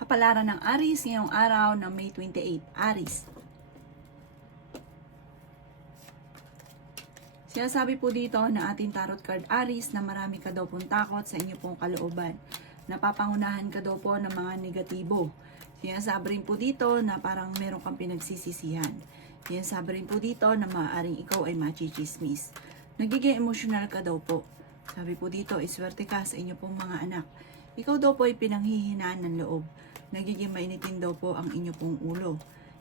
Kapalaran ng Aries ngayong araw ng May 28. Aries. Sinasabi po dito na ating tarot card Aries na marami ka daw pong takot sa inyo pong kalooban. Napapangunahan ka daw po ng mga negatibo. Sinasabi rin po dito na parang meron kang pinagsisisihan. Sinasabi rin po dito na maaaring ikaw ay machichismis. Nagiging emosyonal ka daw po. Sabi po dito, iswerte ka sa inyo pong mga anak. Ikaw daw po ay pinanghihinaan ng loob. Nagiging mainitin daw po ang inyo pong ulo.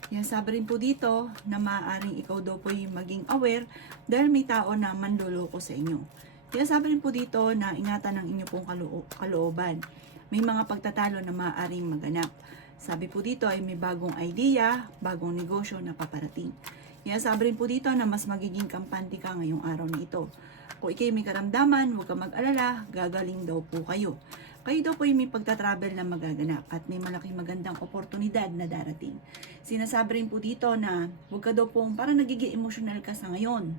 Sinasabi rin po dito na maaaring ikaw daw po ay maging aware dahil may tao na manloloko sa inyo. Sinasabi rin po dito na ingatan ang inyo pong kalooban. May mga pagtatalo na maaaring maganap. Sabi po dito ay may bagong idea, bagong negosyo na paparating. Sinasabi rin po dito na mas magiging kampante ka ngayong araw na ito. Kung ikay may karamdaman, huwag kang mag-alala, gagaling daw po kayo. Kayo daw po ay may pagta-travel na magaganap at may malaking magandang oportunidad na darating. Sinasabi rin po dito na huwag ka daw pong parang nagiging emosyonal ka sa ngayon.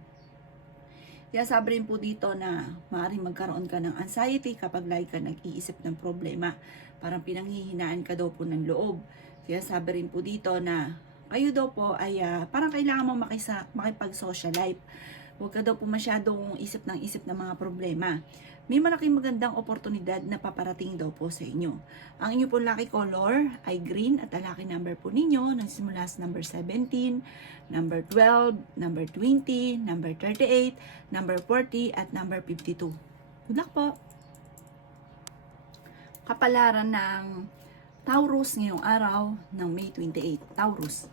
Sinasabi rin po dito na maaaring magkaroon ka ng anxiety kapag lagi ka nag-iisip ng problema. Parang pinanghihinaan ka daw po ng loob. Sinasabi rin po dito na kayo daw po ay parang kailangan mo makipag-social life. Huwag ka daw po masyadong isip ng mga problema. May malaking magandang oportunidad na paparating daw po sa inyo. Ang inyo po lucky color ay green at ang lucky number po ninyo nagsimula sa number 17, number 12, number 20, number 38, number 40 at number 52. Good luck po! Kapalaran ng Taurus ngayong araw ng May 28. Taurus.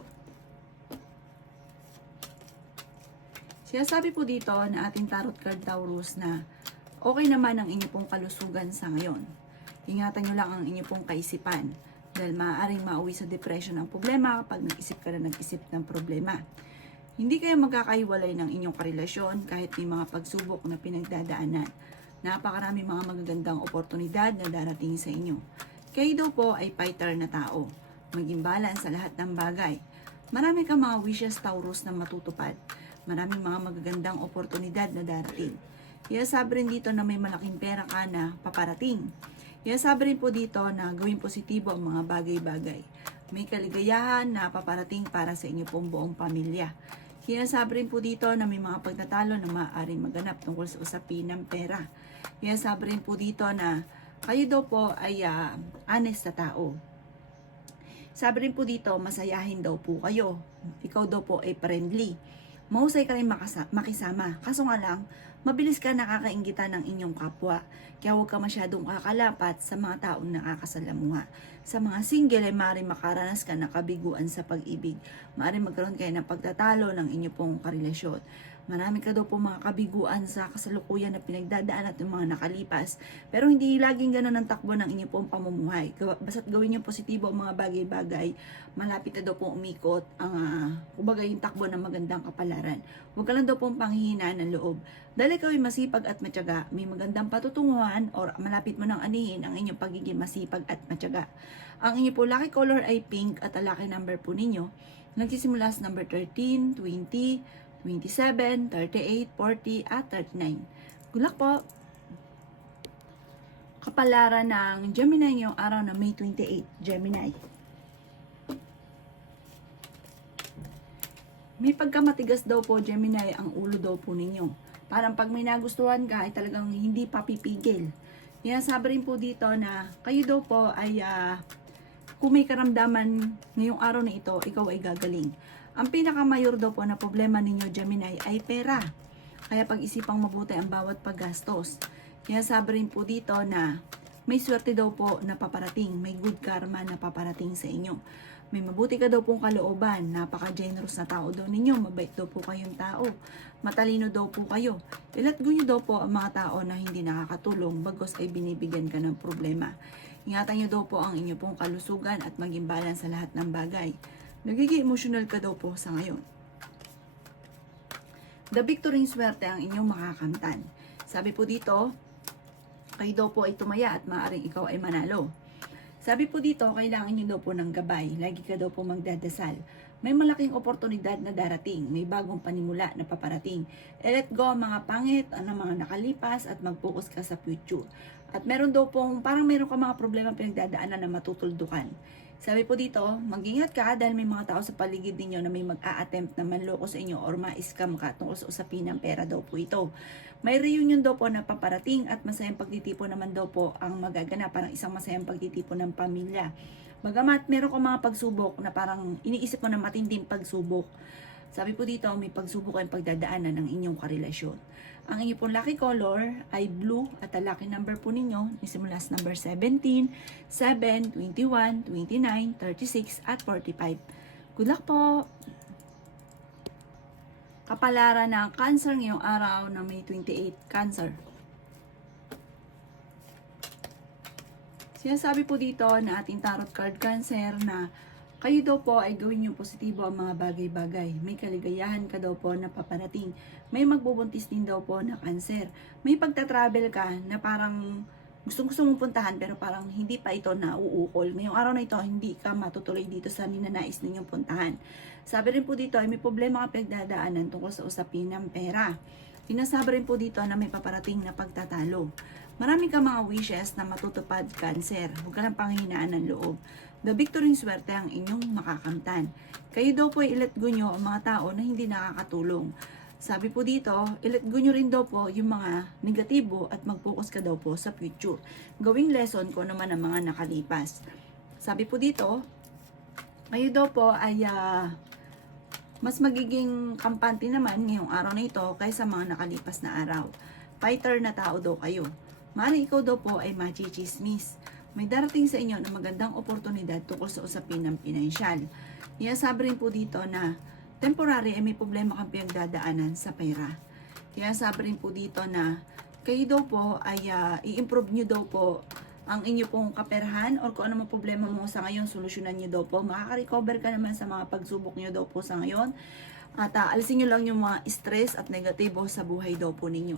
Sinasabi po dito na ating tarot card Taurus na okay naman ang inyo pong kalusugan sa ngayon. Ingatan nyo lang ang inyo pong kaisipan dahil maaaring mauwi sa depression ang problema kapag nag-isip ka na nag-isip ng problema. Hindi kayo magkakaiwalay ng inyong karelasyon kahit may mga pagsubok na pinagdadaanan. Napakarami mga magagandang oportunidad na darating sa inyo. Kayo daw po ay fighter na tao. Maging balance sa lahat ng bagay. Marami kang mga wishes Taurus na matutupad. Maraming mga magagandang oportunidad na darating. Sabi rin dito na may malaking pera ka na paparating. Sabi rin po dito na gawing positibo ang mga bagay-bagay. May kaligayahan na paparating para sa inyo pong buong pamilya. Sabi rin po dito na may mga pagtatalo na maaaring maganap tungkol sa usapin ng pera. Sabi rin po dito na kayo daw po ay honest na tao. Sabi rin po dito, masayahin daw po kayo. Ikaw daw po ay friendly. Mahusay ka rin makisama. Kaso nga lang, mabilis ka nakakainggitan ng inyong kapwa. Kaya huwag ka masyadong kakalapat sa mga taong nakakasalamuha. Sa mga single ay maaaring makaranas ka ng kabiguan sa pag-ibig. Maaaring magkaroon kayo ng pagtatalo ng inyong pong karelasyon. Marami ka daw po mga kabiguan sa kasalukuyan na pinagdadaan at yung mga nakalipas. Pero hindi laging ganun ang takbo ng inyong pong pamumuhay. Basta't gawin niyo positibo ang mga bagay-bagay, malapit na daw pong umikot ang kumbaga yung takbo ng magandang kapalaran. Huwag ka lang daw pong panghihinaan ng loob. Dahil ikaw ay masipag at matyaga, may magandang patutunguhan or malapit mo nang anihin ang inyong pagiging masipag at matyaga. Ang inyong po lucky color ay pink at ang lucky number po ninyo nagsisimula sa number 13, 20, 27, 38, 40, at 39. Good luck po! Kapalaran ng Gemini ngayong araw na May 28. Gemini. May pagkamatigas daw po, Gemini, ang ulo daw po ninyo. Parang pag may nagustuhan ka, ay talagang hindi papipigil. Sabi rin po dito na kayo daw po ay kung may karamdaman ngayong araw na ito, ikaw ay gagaling. Ang pinakamayor daw po na problema ninyo, Gemini, ay pera. Kaya pag-isipang mabuti ang bawat paggastos. Sabi rin po dito na may swerte daw po na paparating. May good karma na paparating sa inyo. May mabuti ka daw pong kalooban. Napaka-generous na tao daw ninyo. Mabait daw po kayong tao. Matalino daw po kayo. Ilatgo nyo daw po ang mga tao na hindi nakakatulong bagos ay binibigyan ka ng problema. Ingatan nyo daw po ang inyo pong kalusugan at maging balance sa lahat ng bagay. Nagiging emosyonal ka daw po sa ngayon. The victory swerte ang inyong makakamtan. Sabi po dito, kayo daw po ay tumaya at maaaring ikaw ay manalo. Sabi po dito, kailangan nyo daw po ng gabay. Lagi ka daw po magdadasal. May malaking oportunidad na darating. May bagong panimula na paparating. Let go ang mga pangit, ang mga nakalipas at mag-focus ka sa future. At meron daw pong, parang meron ka mga problema pinagdadaanan na matutuldukan. Sabi po dito, mag-ingat ka dahil may mga tao sa paligid ninyo na may mag-a-attempt na manloko sa inyo or ma-scam ka tungkol sa usapin ng pera daw po ito. May reunion daw po na paparating at masayang pagtitipon naman daw po ang magaganap, parang isang masayang pagtitipon ng pamilya. Bagamat meron ka mga pagsubok na parang iniisip mo na matinding pagsubok. Sabi po dito, may pagsubok kayong pagdadaanan ng inyong karelasyon. Ang inyong pong lucky color ay blue at ang lucky number po ninyo simula sa number 17, 7, 21, 29, 36 at 45. Good luck po! Kapalaran ng Cancer ngayong araw ng May 28, Cancer. Sinasabi po dito na ating tarot card Cancer na kayo daw po ay gawin yung positibo ang mga bagay-bagay. May kaligayahan ka daw po na paparating. May magbubuntis din daw po na Cancer. May pagta-travel ka na parang gustong-gusto mong puntahan pero parang hindi pa ito nauukol. Ngayong araw na ito, hindi ka matutuloy dito sa ninanais ninyong puntahan. Sabi rin po dito ay may problema ka pinagdadaanan tungkol sa usapin ng pera. Sinasabi rin po dito na may paparating na pagtatalo. Marami ka mga wishes na matutupad, Cancer. Huwag ka lang panghinaan ng loob. The victory swerte ang inyong makakamtan. Kayo daw po ay i-let go nyo ang mga tao na hindi nakakatulong. Sabi po dito, i-let go nyo rin daw po yung mga negatibo at mag-focus ka daw po sa future. Gawing lesson ko naman ang mga nakalipas. Sabi po dito, kayo daw po ay mas magiging kampante naman ngayong araw na ito kaysa mga nakalipas na araw. Fighter na tao daw kayo. Maaaring ikaw daw po ay machichismis. May darating sa inyo na magandang oportunidad tungkol sa usapin ng pinansyal. Sabi rin po dito na temporary ay may problema kang pinagdadaanan sa pera. Sabi rin po dito na kayo daw po ay i-improve nyo daw po ang inyo pong kaperahan or kung ano mang problema mo sa ngayon, solusyonan nyo daw po. Makaka-recover ka naman sa mga pagsubok nyo daw po sa ngayon. At alisin nyo lang yung mga stress at negatibo sa buhay daw po ninyo.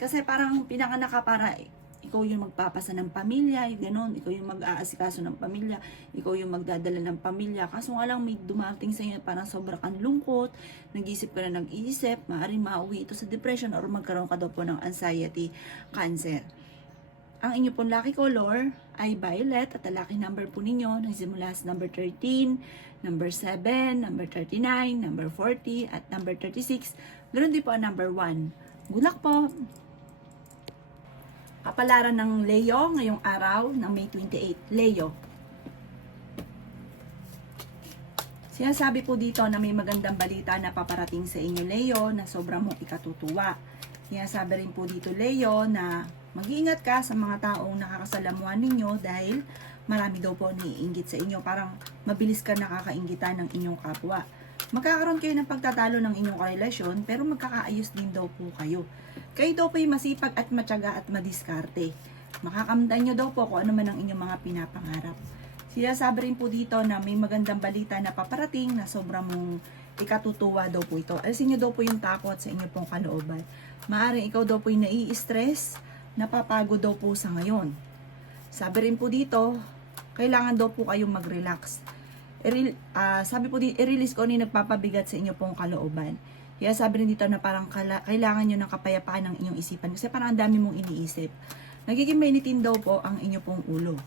Kasi parang pinanganak ka para ikaw yung magpapasa ng pamilya, yung ganun, ikaw yung mag-aasikaso ng pamilya, ikaw yung magdadala ng pamilya. Kaso nga lang may dumating sa inyo parang sobra kang lungkot, nag-isip ka na nag-iisip, maaaring mauwi ito sa depression or magkaroon ka daw po ng anxiety, Cancer. Ang inyo pong lucky color ay violet at ang lucky number po ninyo nagsimula sa number 13, number 7, number 39, number 40 at number 36. Ganoon din po ang number 1. Good luck po! Kapalaran ng Leo ngayong araw ng May 28. Leo. Sinasabi po dito na may magandang balita na paparating sa inyo, Leo, na sobrang mong ikatutuwa. Sinasabi rin po dito, Leo, na mag-iingat ka sa mga taong nakakasalamuhan ninyo dahil marami daw po naiinggit sa inyo. Parang mabilis ka nakakainggitan ng inyong kapwa. Magkakaroon kayo ng pagtatalo ng inyong relasyon pero magkakaayos din daw po kayo. Kayo daw po ay masipag at matyaga at madiskarte. Makakamtan nyo daw po kung ano man ang inyong mga pinapangarap. Sinasabi rin po dito na may magandang balita na paparating na sobrang mong ikatutuwa daw po ito. Alisin nyo daw po yung takot sa inyong pong kalooban. Maaring ikaw daw po ay nai-stress, napapagod daw po sa ngayon. Sabi rin po dito, kailangan daw po kayong mag-relax. Sabi po dito, i-release ko ano yung nagpapabigat sa inyong pong kalooban. Kaya sabi rin dito na parang kailangan nyo ng kapayapaan ng inyong isipan kasi parang ang dami mong iniisip. Nagiging mainitin daw po ang inyong pong ulo.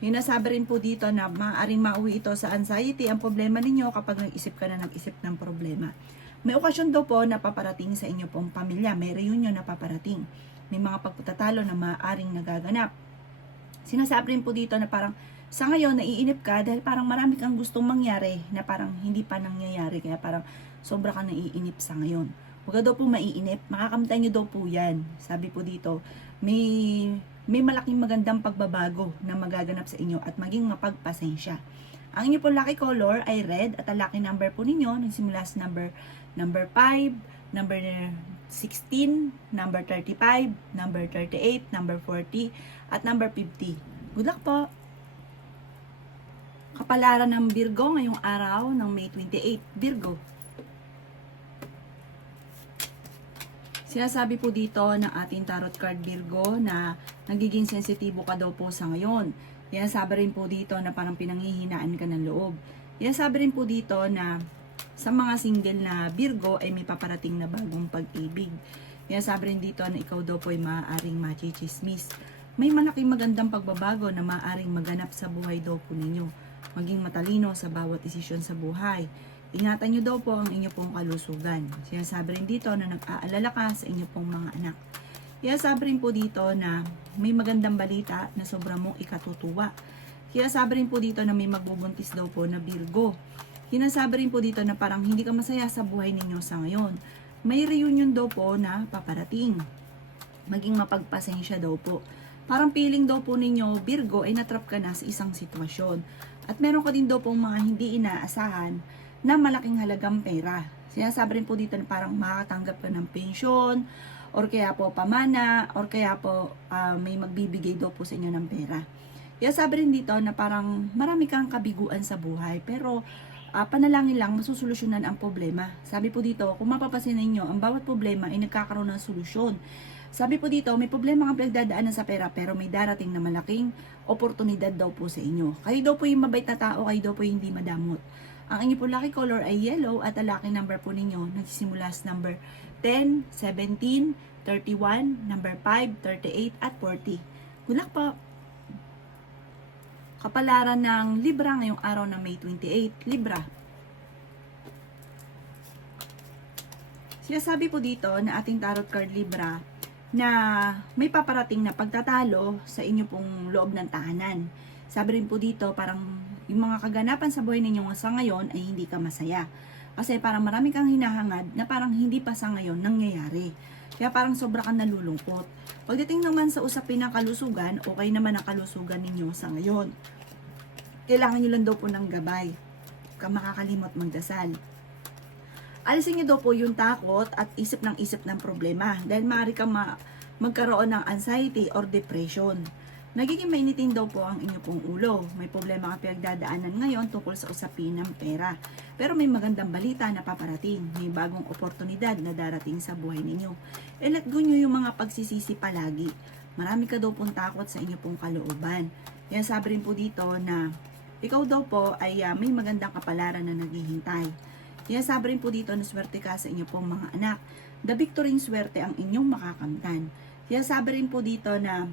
Yung nasabi rin po dito na maaaring mauwi ito sa anxiety ang problema ninyo kapag nag-isip ka na nag-isip ng problema. May okasyon daw po na paparating sa inyong pong pamilya. May reunion na paparating. May mga pagtatalo na maaaring nagaganap. Sinasabi rin po dito na parang sa ngayon naiinip ka dahil parang marami kang gustong mangyari na parang hindi pa nangyayari. Kaya parang sobra kang naiinip sa ngayon. Huwag ka daw po maiinip. Makakamtay nyo daw po yan. Sabi po dito, may malaking magandang pagbabago na magaganap sa inyo at maging mapagpasensya. Ang inyo po lucky color ay red at ang lucky number po ninyo nagsimula sa number 5, number 16, number 35, number 38, number 40, at number 50. Good luck po! Kapalaran ng Virgo ngayong araw ng May 28. Virgo. Sinasabi po dito ng ating tarot card Virgo na nagiging sensitibo ka daw po sa ngayon. Sinasabi rin po dito na parang pinanghihinaan ka ng loob. Sinasabi rin po dito na sa mga single na Virgo ay may paparating na bagong pag-ibig. Sinasabi rin dito na ikaw daw po ay maaaring machichismis. may malaking magandang pagbabago na maaaring maganap sa buhay daw po ninyo. Maging matalino sa bawat desisyon sa buhay. Ingatan nyo daw po ang inyo pong kalusugan. Sinasabi rin dito na nag-aalala ka sa inyo pong mga anak. Sinasabi rin po dito na may magandang balita na sobra mong ikatutuwa. Sinasabi rin po dito na may magbubuntis daw po na Virgo. Sinasabi rin po dito na parang hindi ka masaya sa buhay ninyo sa ngayon. May reunion daw po na paparating. Maging mapagpasensya daw po. Parang feeling daw po ninyo, Virgo, ay natrap ka na sa isang sitwasyon. At meron ka din daw pong mga hindi inaasahan na malaking halagang pera. Sinasabi rin po dito na parang makakatanggap ka ng pensyon, or kaya po pamana, or kaya po may magbibigay daw po sa inyo ng pera. Sinasabi rin dito na parang marami kang kabiguan sa buhay, pero panalangin lang, masusolusyonan ang problema. Sabi po dito, kung mapapasin ninyo, ang bawat problema ay nagkakaroon ng solusyon. Sabi po dito, may problema kang pinagdadaanan sa pera, pero may darating na malaking oportunidad daw po sa inyo. Kayo daw po yung mabait na tao, kayo daw po yung hindi madamot. Ang inyo po lucky color ay yellow at ang lucky number po ninyo nagsisimula sa number 10, 17, 31, number 5, 38 at 40. Good luck po! Kapalaran ng Libra ngayong araw na May 28, Libra. Sinasabi po dito na ating tarot card Libra na may paparating na pagtatalo sa inyo pong loob ng tahanan. Sabi rin po dito, parang yung mga kaganapan sa buhay ninyo sa ngayon ay hindi ka masaya. Kasi parang marami kang hinahangad na parang hindi pa sa ngayon nangyayari. Kaya parang sobra kang nalulungkot. Pagdating naman sa usapin ng kalusugan, okay naman ang kalusugan ninyo sa ngayon. Kailangan nyo lang daw po ng gabay. Huwag kang makakalimot magdasal. Alisin nyo daw po yung takot at isip ng problema dahil maaari kang magkaroon ng anxiety or depression. Nagiging mainitin daw po ang inyo pong ulo. May problema kang pinagdadaanan ngayon tungkol sa usapin ng pera. Pero may magandang balita na paparating. May bagong oportunidad na darating sa buhay ninyo. Let go nyo yung mga pagsisisi palagi. Marami ka daw pong takot sa inyo pong kalooban. Kaya sabi rin po dito na ikaw daw po ay may magandang kapalaran na naghihintay. Sabi rin po dito na swerte ka sa inyo pong mga anak. The victory swerte ang inyong makakamtan. Sabi rin po dito na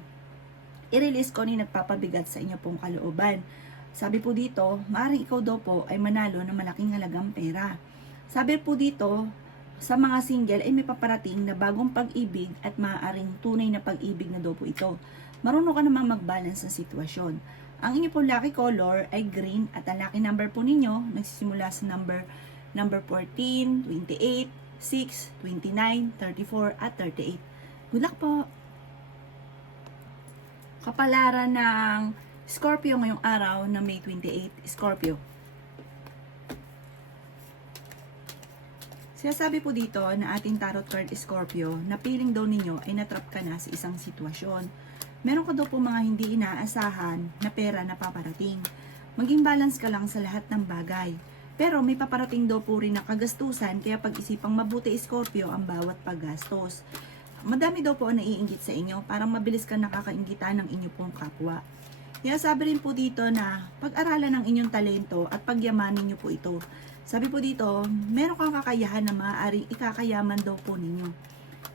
i-release ko ni nagpapabigat sa inyo pong kalooban. Sabi po dito, maaaring ikaw daw po ay manalo ng malaking halagang pera. Sabi po dito, sa mga single ay may paparating na bagong pag-ibig at maaaring tunay na pag-ibig na daw po ito. Marunong ka namang mag-balance sa sitwasyon. Ang inyo pong lucky color ay green at ang lucky number po ninyo nagsisimula sa number 14, 28, 6, 29, 34, at 38. Good luck po! Kapalaran ng Scorpio ngayong araw na May 28, Scorpio. Sinasabi po dito na ating tarot card Scorpio na feeling daw ninyo ay natrap ka na sa isang sitwasyon. Meron ka daw po mga hindi inaasahan na pera na paparating. Maging balance ka lang sa lahat ng bagay. Pero may paparating daw po rin na kagastusan, kaya pag-isipang mabuti Scorpio ang bawat paggastos. Madami daw po ang naiinggit sa inyo, parang mabilis ka nakakainggitan ng inyo pong kapwa. Kaya sabi rin po dito na pag-aralan ng inyong talento at pagyamanin nyo po ito. Sabi po dito, meron kang kakayahan na maaaring ikakayaman daw po ninyo.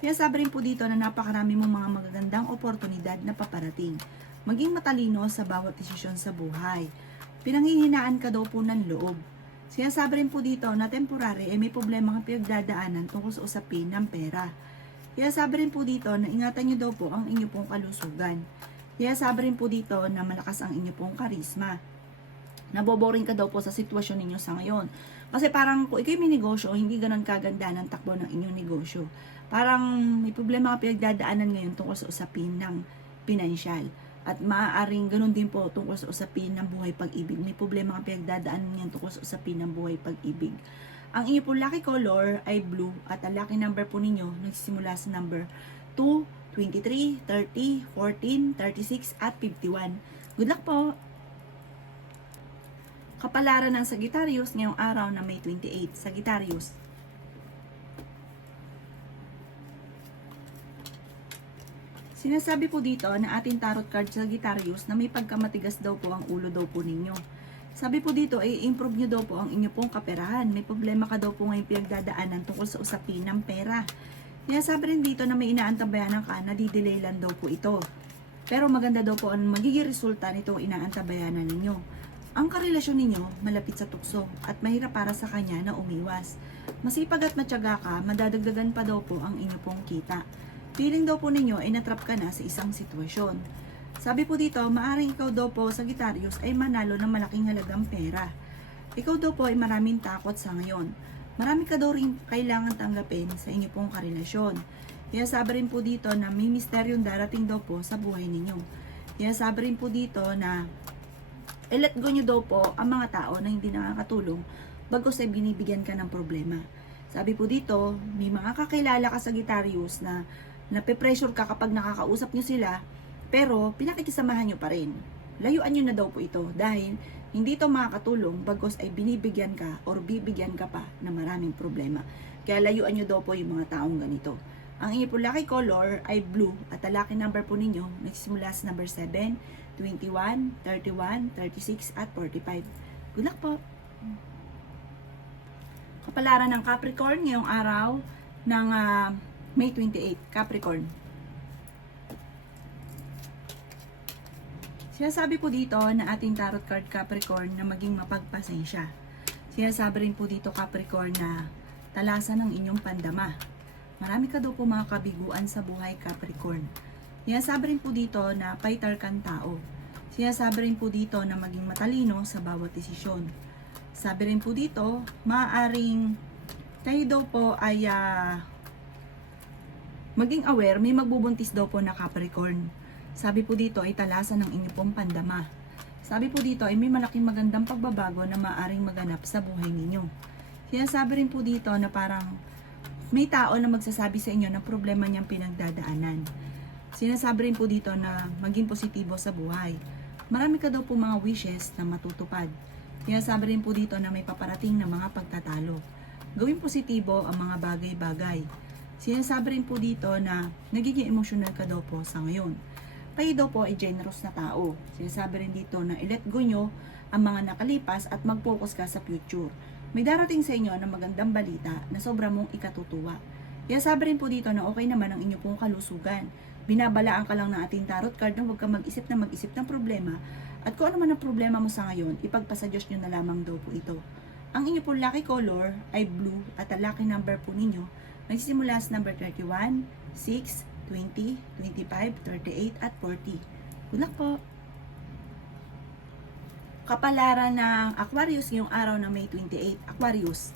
Kaya sabi rin po dito na napakarami mong mga magagandang oportunidad na paparating. Maging matalino sa bawat desisyon sa buhay. Pinanghihinaan ka daw po ng loob. Sinasabi rin po dito na temporary may problema kang pinagdadaanan tungkol sa usapin ng pera. Kaya sabi rin po dito na ingatan nyo daw po ang inyo pong kalusugan. Kaya sabi rin po dito na malakas ang inyo pong karisma. Naboboring ka daw po sa sitwasyon ninyo sa ngayon. Kasi parang kung ikay may negosyo, hindi ganun kaganda ng takbo ng inyong negosyo. Parang may problema kang pinagdadaanan ngayon tungkol sa usapin ng pinansyal. At maaaring ganun din po tungkol sa usapin ng buhay pag-ibig. May problema kang pinagdadaanan niyan tungkol sa usapin ng buhay pag-ibig. Ang inyo po lucky color ay blue at ang lucky number po ninyo nagsisimula sa number 2, 23, 30, 14, 36 at 51. Good luck po! Kapalaran ng Sagittarius ngayong araw na May 28. Sagittarius. Sinasabi po dito na ating tarot card Sagittarius na may pagkamatigas daw po ang ulo daw po ninyo. Sabi po dito ay improve nyo daw po ang inyo pong kaperahan. May problema ka daw po ngayong pinagdadaanan tungkol sa usapin ng pera. Kaya sabi rin dito na may inaantabayanan ka na didelay lang daw po ito. Pero maganda daw po ang magiging resulta nitong inaantabayanan ninyo. Ang karelasyon ninyo malapit sa tukso at mahirap para sa kanya na umiwas. Masipag at matyaga ka, madadagdagan pa daw po ang inyo pong kita. Feeling daw po ninyo ay natrap ka na sa isang sitwasyon. Sabi po dito, maaring ikaw daw po, Sagittarius, ay manalo ng malaking halagang pera. Ikaw daw po ay maraming takot sa ngayon. Marami ka daw rin kailangan tanggapin sa inyo pong karelasyon. Kaya sabi rin po dito na may misteryong darating daw po sa buhay ninyo. Kaya sabi rin po dito na i-let go nyo daw po ang mga tao na hindi nakakatulong bagos ay binibigyan ka ng problema. Sabi po dito, may mga kakilala ka, Sagittarius, na nape-pressure ka kapag nakakausap nyo sila, pero pinakikisamahan nyo pa rin. Layuan nyo na daw po ito dahil hindi ito makakatulong bagos ay binibigyan ka or bibigyan ka pa ng maraming problema. Kaya layuan nyo daw po yung mga taong ganito. Ang inyo po lucky color ay blue at ang lucky number po ninyo nagsisimula sa number 7, 21, 31, 36 at 45. Good luck po! Kapalaran ng Capricorn ngayong araw ng May 28, Capricorn. Sinasabi po dito na ating tarot card Capricorn na maging mapagpasensya. Sinasabi rin po dito Capricorn na talasan ng inyong pandama. Marami ka daw po mga kabiguan sa buhay Capricorn. Sinasabi rin po dito na fighter kang tao. Sinasabi rin po dito na maging matalino sa bawat desisyon. Sabi rin po dito, maaaring kayo daw po ay maging aware, may magbubuntis daw po na Capricorn. Sabi po dito ay talasan ng inyong pong pandama. Sabi po dito ay may malaking magandang pagbabago na maaaring maganap sa buhay ninyo. Sinasabi rin po dito na parang may tao na magsasabi sa inyo ng problema niyang pinagdadaanan. Sinasabi rin po dito na maging positibo sa buhay. Marami ka daw po mga wishes na matutupad. Sinasabi rin po dito na may paparating na mga pagtatalo. Gawing positibo ang mga bagay-bagay. Sinasabi rin po dito na nagiging emotional ka daw po sa ngayon. Kayo daw po ay generous na tao. Sinasabi rin dito na i-let go nyo ang mga nakalipas at mag-focus ka sa future. May darating sa inyo na magandang balita na sobra mong ikatutuwa. Kaya sabi rin po dito na okay naman ang inyo pong kalusugan. Binabalaan ka lang ng ating tarot card na huwag ka mag-isip ng problema. At kung ano man ang problema mo sa ngayon, ipagpasa Diyos nyo na lamang daw po ito. Ang inyo pong lucky color ay blue at ang lucky number po ninyo nagsisimula sa number 31, 6, 20, 25, 38, at 40. Good luck po! Kapalaran ng Aquarius ngayong araw ng May 28. Aquarius.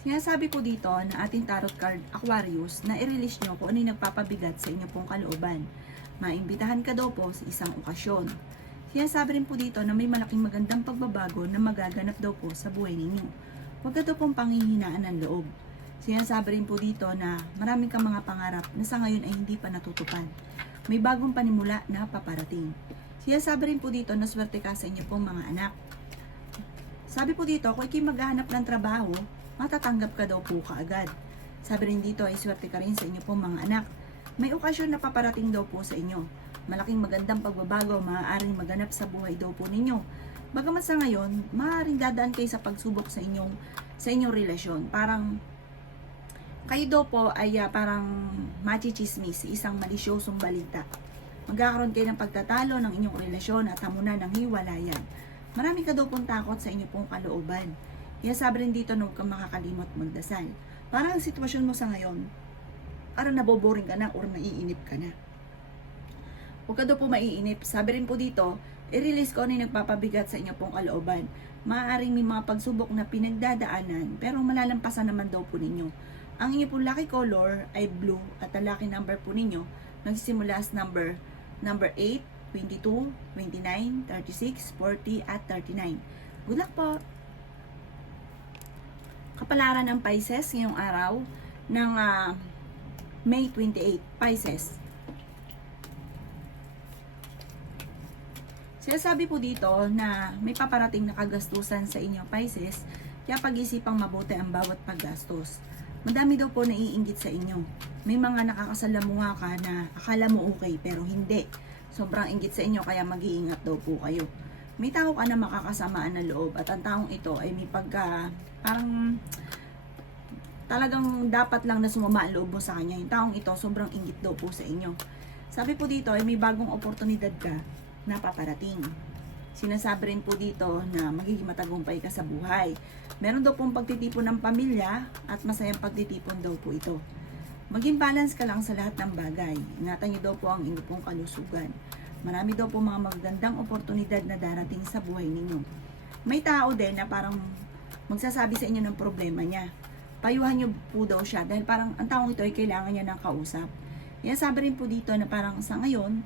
Sinasabi po dito na ating tarot card Aquarius na i-release nyo kung ano yung nagpapabigat sa inyong pong kalooban. Maimbitahan ka daw po sa isang okasyon. Sinasabi rin po dito na may malaking magandang pagbabago na magaganap daw po sa buhay ninyo. Huwag ka daw pong panghihinaan ng loob. Sinasabi rin po dito na maraming kang mga pangarap na sa ngayon ay hindi pa natutupad. May bagong panimula na paparating. Sinasabi rin po dito na swerte ka sa inyo pong mga anak. Sabi po dito, kung ikay maghahanap ng trabaho, matatanggap ka daw po kaagad. Sabi rin dito ay swerte ka rin sa inyo pong mga anak. May okasyon na paparating daw po sa inyo. Malaking magandang pagbabago maaaring maganap sa buhay daw po ninyo. Bagamat sa ngayon, maaaring dadaan kayo sa pagsubok sa inyong relasyon. Parang kayo daw po ay parang machichismis, isang malisyosong balita. Magkakaroon kayo ng pagtatalo ng inyong relasyon at hamunan ng hiwalayan. Marami ka daw pong takot sa inyong pong kalooban. Kaya sabi rin dito na huwag kang makakalimot magdasal. Parang ang sitwasyon mo sa ngayon, parang naboboring ka na or naiinip ka na. Huwag ka daw po maiinip. Sabi rin po dito, i-release ko ano yung nagpapabigat sa inyong pong kalooban. Maaaring may mga pagsubok na pinagdadaanan, pero malalampasan naman daw po ninyo. Ang inyong pong lucky color ay blue at ang lucky number po ninyo nagsisimula sa number 8, 22, 29, 36, 40, at 39. Good luck po! Kapalaran ng Pisces ngayong araw ng May 28, Pisces. Sinasabi po dito na may paparating na kagastusan sa inyong Pisces, kaya pag-isipang mabuti ang bawat paggastos. Madami daw po naiinggit sa inyo. May mga nakakasalamuha ka na akala mo okay pero hindi. Sobrang inggit sa inyo kaya mag-iingat daw po kayo. May tao ka na makakasamaan na loob at ang taong ito ay may parang talagang dapat lang na sumama ang loob mo sa kanya. Yung taong ito, sobrang inggit daw po sa inyo. Sabi po dito, ay may bagong oportunidad ka na paparating. Sinasabi rin po dito na magiging matagumpay ka sa buhay. Meron daw pong pagtitipon ng pamilya at masayang pagtitipon daw po ito. Maging balance ka lang sa lahat ng bagay. Ingatan niyo daw po ang inyong pong kalusugan. Marami daw po mga magagandang oportunidad na darating sa buhay ninyo. May tao din na parang magsasabi sa inyo ng problema niya. Payuhan niyo po daw siya dahil parang ang taong ito ay kailangan niya ng kausap. Yan sabi rin po dito na parang sa ngayon,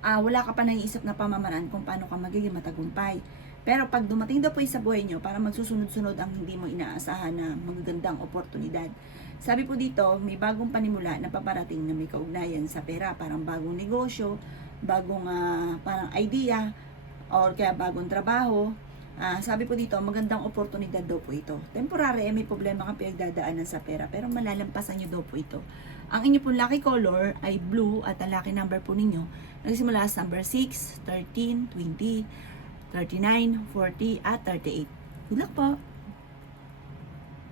wala ka pa naiisip na pamamaraan kung paano ka magiging matagumpay. Pero pag dumating daw po sa buhay nyo, parang magsusunod-sunod ang hindi mo inaasahan na magagandang oportunidad. Sabi po dito, may bagong panimula na paparating na may kaugnayan sa pera, parang bagong negosyo, bagong parang idea, or kaya bagong trabaho. Sabi po dito, magandang oportunidad daw po ito. Temporary, may problema kang pinagdadaanan sa pera, pero malalampasan nyo daw po ito. Ang inyo pong lucky color ay blue at ang lucky number po ninyo nagsimula sa number 6, 13, 20, 39, 40 at 38. Good luck po!